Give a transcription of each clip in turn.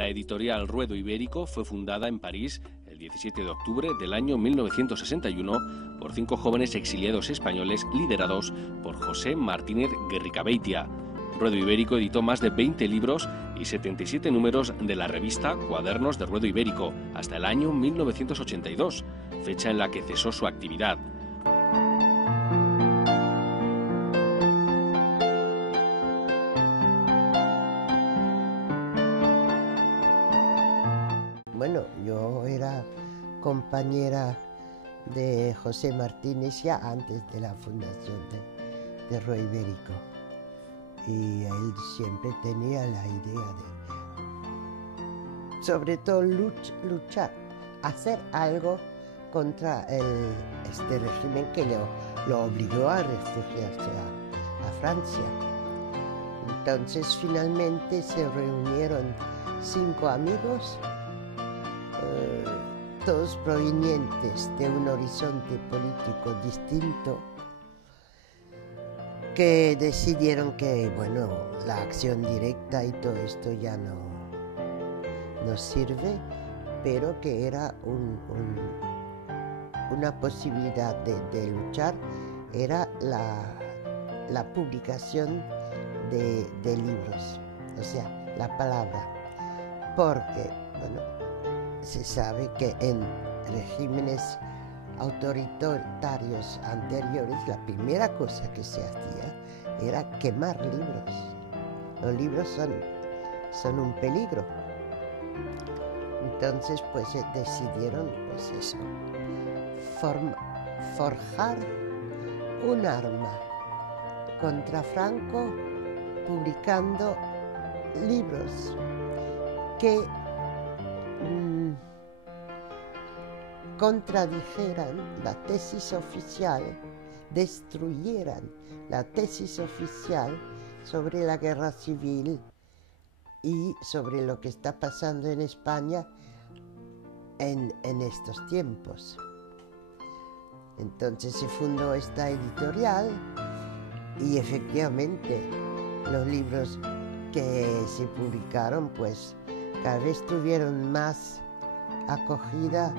La editorial Ruedo Ibérico fue fundada en París el 17 de octubre del año 1961 por 5 jóvenes exiliados españoles liderados por José Martínez Guerricabeitia. Ruedo Ibérico editó más de 20 libros y 77 números de la revista Cuadernos de Ruedo Ibérico hasta el año 1982, fecha en la que cesó su actividad. Bueno, yo era compañera de José Martínez ya antes de la fundación de Ruedo Ibérico. Y él siempre tenía la idea de, sobre todo, luchar, hacer algo contra este régimen que lo obligó a refugiarse a Francia. Entonces, finalmente se reunieron 5 amigos, todos provenientes de un horizonte político distinto, que decidieron que, bueno, la acción directa y todo esto ya no sirve, pero que era una posibilidad de luchar, era la publicación de libros, o sea, la palabra, porque, bueno, se sabe que en regímenes autoritarios anteriores, la primera cosa que se hacía era quemar libros. Los libros son un peligro. Entonces, pues decidieron, pues eso, forjar un arma contra Franco, publicando libros que contradijeran la tesis oficial, destruyeran la tesis oficial sobre la guerra civil y sobre lo que está pasando en España en estos tiempos. Entonces se fundó esta editorial y efectivamente los libros que se publicaron pues cada vez tuvieron más acogida.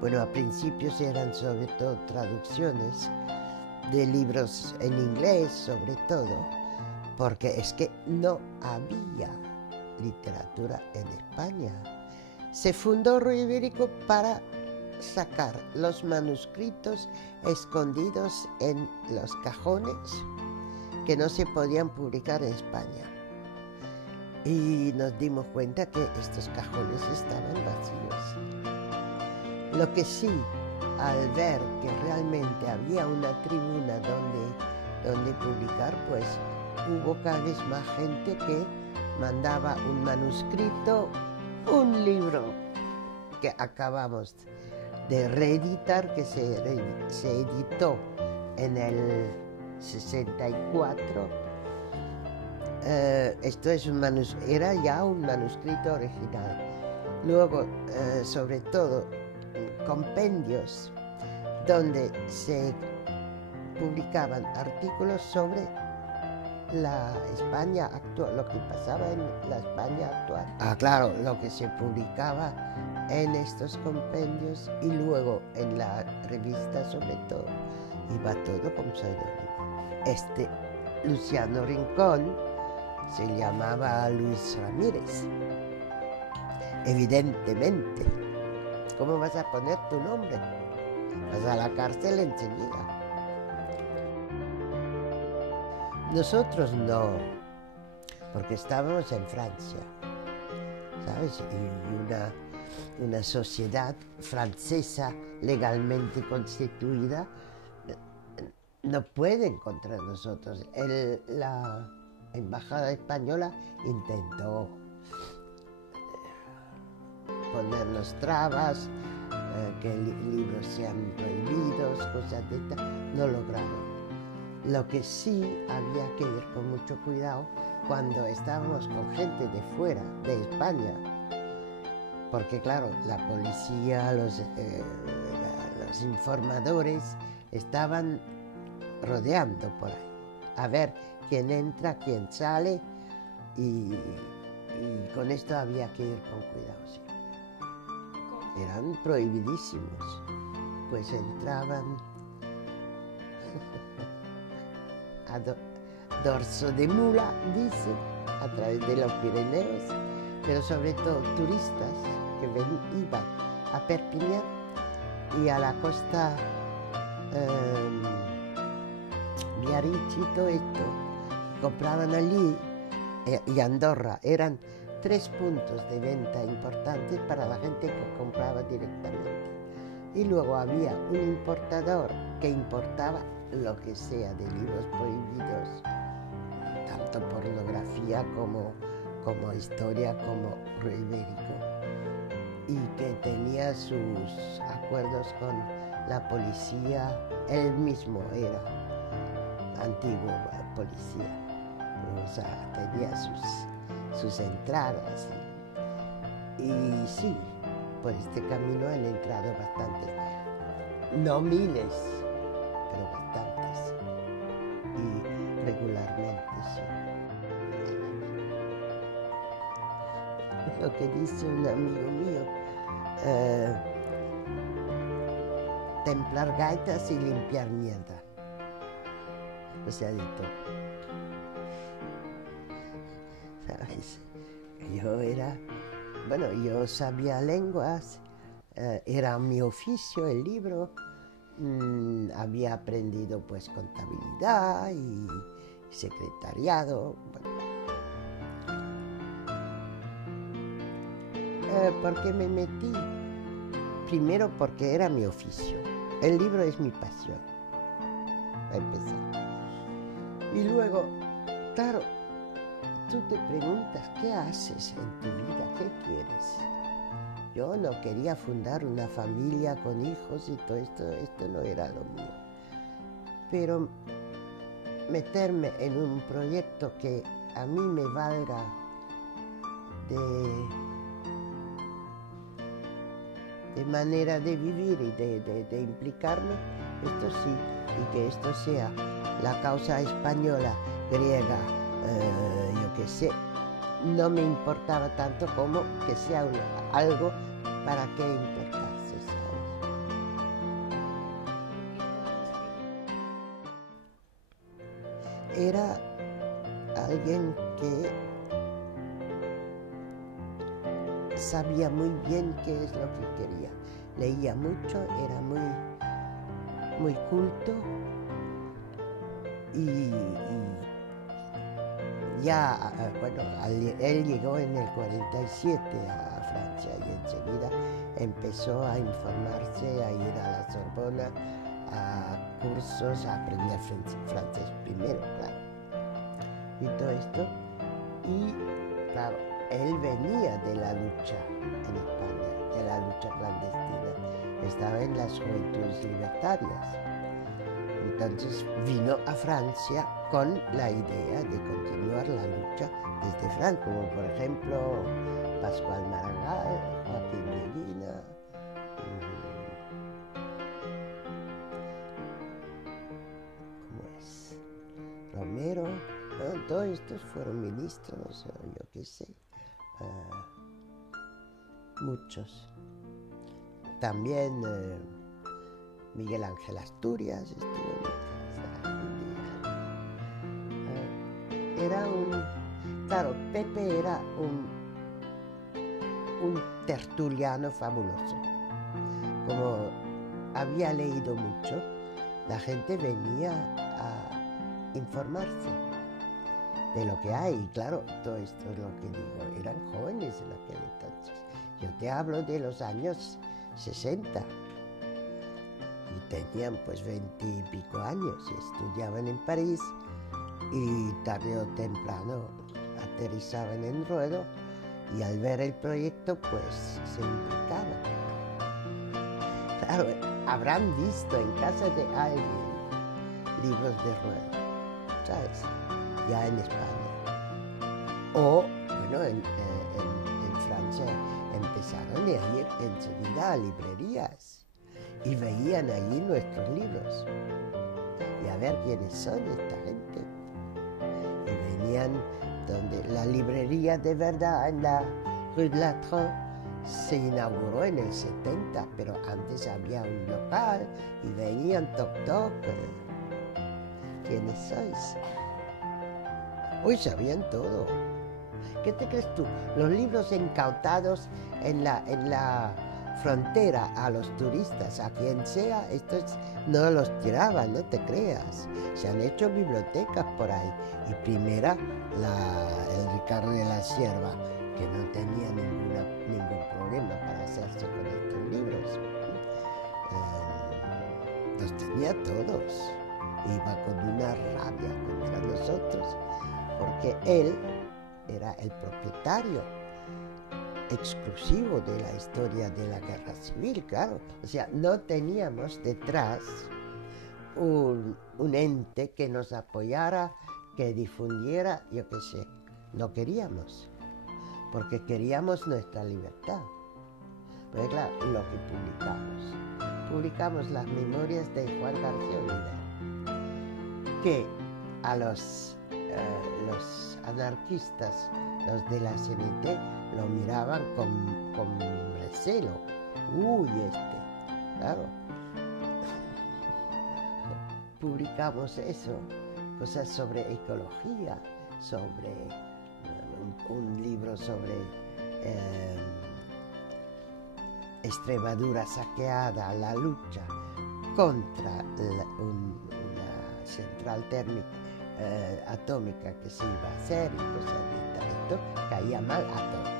Bueno, a principios eran sobre todo traducciones de libros en inglés, sobre todo, porque es que no había literatura en España. Se fundó Ruedo Ibérico para sacar los manuscritos escondidos en los cajones que no se podían publicar en España. Y nos dimos cuenta que estos cajones estaban vacíos. Lo que sí, al ver que realmente había una tribuna donde publicar, pues hubo cada vez más gente que mandaba un manuscrito, un libro que acabamos de reeditar, que se editó en el 64. Esto es era ya un manuscrito original. Luego, sobre todo, compendios donde se publicaban artículos sobre la España actual, lo que pasaba en la España actual. Claro, lo que se publicaba en estos compendios y luego en la revista, sobre todo, iba todo con pseudónimo. Luciano Rincón se llamaba Luis Ramírez, evidentemente. ¿Cómo vas a poner tu nombre? Vas a la cárcel enseguida. Nosotros no, porque estábamos en Francia, ¿sabes? Y una sociedad francesa legalmente constituida no pueden contra nosotros. La embajada española intentó ponernos trabas, que libros sean prohibidos, cosas de estas, no lograron. Lo que sí había que ir con mucho cuidado cuando estábamos con gente de fuera, de España, porque claro, la policía, los informadores estaban rodeando por ahí, a ver quién entra, quién sale, y Y con esto había que ir con cuidado, sí. Eran prohibidísimos. Pues entraban a dorso de mula, dice, a través de los Pirineos, pero sobre todo turistas que iban a Perpiñán y a la costa Biarritz y todo esto, compraban allí, y Andorra. Eran 3 puntos de venta importantes para la gente que compraba directamente. Y luego había un importador que importaba lo que sea de libros prohibidos, tanto pornografía como historia, como ibérico, y que tenía sus acuerdos con la policía. Él mismo era antiguo policía, o sea, tenía sus entradas. Y sí, por este camino han entrado bastantes, no miles, pero bastantes, y regularmente, sí. Lo que dice un amigo mío, templar gaitas y limpiar mierda, o sea, de todo. ¿Sabes? Yo sabía lenguas, era mi oficio el libro, había aprendido pues contabilidad y secretariado. ¿Por qué me metí? Primero porque era mi oficio, el libro es mi pasión, a empezar. Y luego, claro, tú te preguntas, ¿qué haces en tu vida? ¿Qué quieres? Yo no quería fundar una familia con hijos y todo esto no era lo mío. Pero meterme en un proyecto que a mí me valga de manera de vivir y de implicarme, esto sí, y que esto sea la causa española, griega, yo qué sé, no me importaba tanto como que sea algo para qué importarse, ¿sabes? Era alguien que sabía muy bien qué es lo que quería. Leía mucho, era muy culto y ya, él llegó en el 47 a Francia y enseguida empezó a informarse, a ir a la Sorbona, a cursos, a aprender francés primero, claro, y todo esto. Y claro, él venía de la lucha en España, de la lucha clandestina, estaba en las Juventudes Libertarias. Entonces vino a Francia con la idea de continuar la lucha desde Francia, como por ejemplo Pascual Maragall, Joaquín Medina, Romero, ¿no? Todos estos fueron ministros, yo qué sé, muchos. También Miguel Ángel Asturias estuvo en mi casa un día. Claro, Pepe era un tertuliano fabuloso. Como había leído mucho, la gente venía a informarse de lo que hay. Y claro, todo esto es lo que digo, eran jóvenes en aquel entonces. Yo te hablo de los años 60. Y tenían pues 20 y pico años, estudiaban en París y tarde o temprano aterrizaban en Ruedo y al ver el proyecto pues se implicaban. Claro, habrán visto en casa de alguien libros de Ruedo, ¿sabes? Ya en España. O, bueno, en Francia empezaron a ir enseguida a librerías y veían allí nuestros libros. Y a ver quiénes son esta gente. Y venían donde la librería de verdad en la Rue de Latran se inauguró en el 70, pero antes había un local y venían toc toc. ¿Quiénes sois? Hoy sabían todo. ¿Qué te crees tú? Los libros incautados en la frontera a los turistas, a quien sea, estos no los tiraban, no te creas. Se han hecho bibliotecas por ahí. Y primera, el Ricardo de la Sierva, que no tenía ningún problema para hacerse con estos libros. Los tenía todos. Iba con una rabia contra nosotros, porque él era el propietario exclusivo de la historia de la guerra civil, claro. O sea, no teníamos detrás un ente que nos apoyara, que difundiera, yo qué sé. No queríamos, porque queríamos nuestra libertad. Pero claro, lo que publicamos las memorias de Juan García Oliver, que a los anarquistas, los de la CNT, lo miraban con recelo. Uy, claro. Publicamos eso, cosas sobre ecología, sobre un libro sobre Extremadura saqueada, la lucha contra una central térmica atómica que se iba a hacer y cosas de esto, caía mal a todo.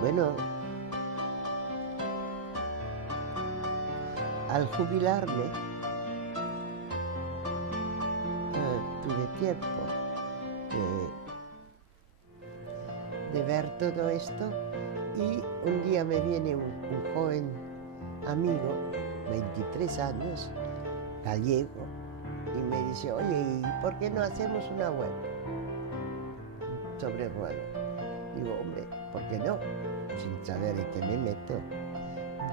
Bueno, al jubilarme tuve tiempo de ver todo esto y un día me viene un joven amigo, 23 años, gallego, y me dice, oye, ¿y por qué no hacemos una web sobre Ruano? Digo, hombre, ¿por qué no? Sin saber en qué me meto.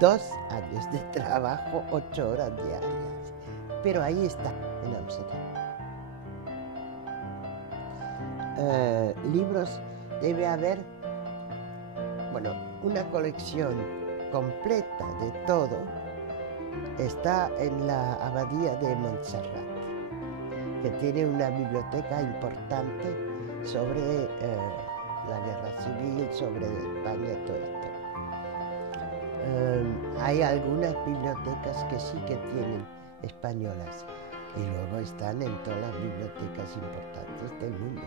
2 años de trabajo, 8 horas diarias. Pero ahí está, en Amsterdam. Libros debe haber, bueno, una colección completa de todo está en la abadía de Montserrat, que tiene una biblioteca importante sobre la guerra civil, sobre España, todo esto. Hay algunas bibliotecas que sí que tienen españolas y luego están en todas las bibliotecas importantes del mundo.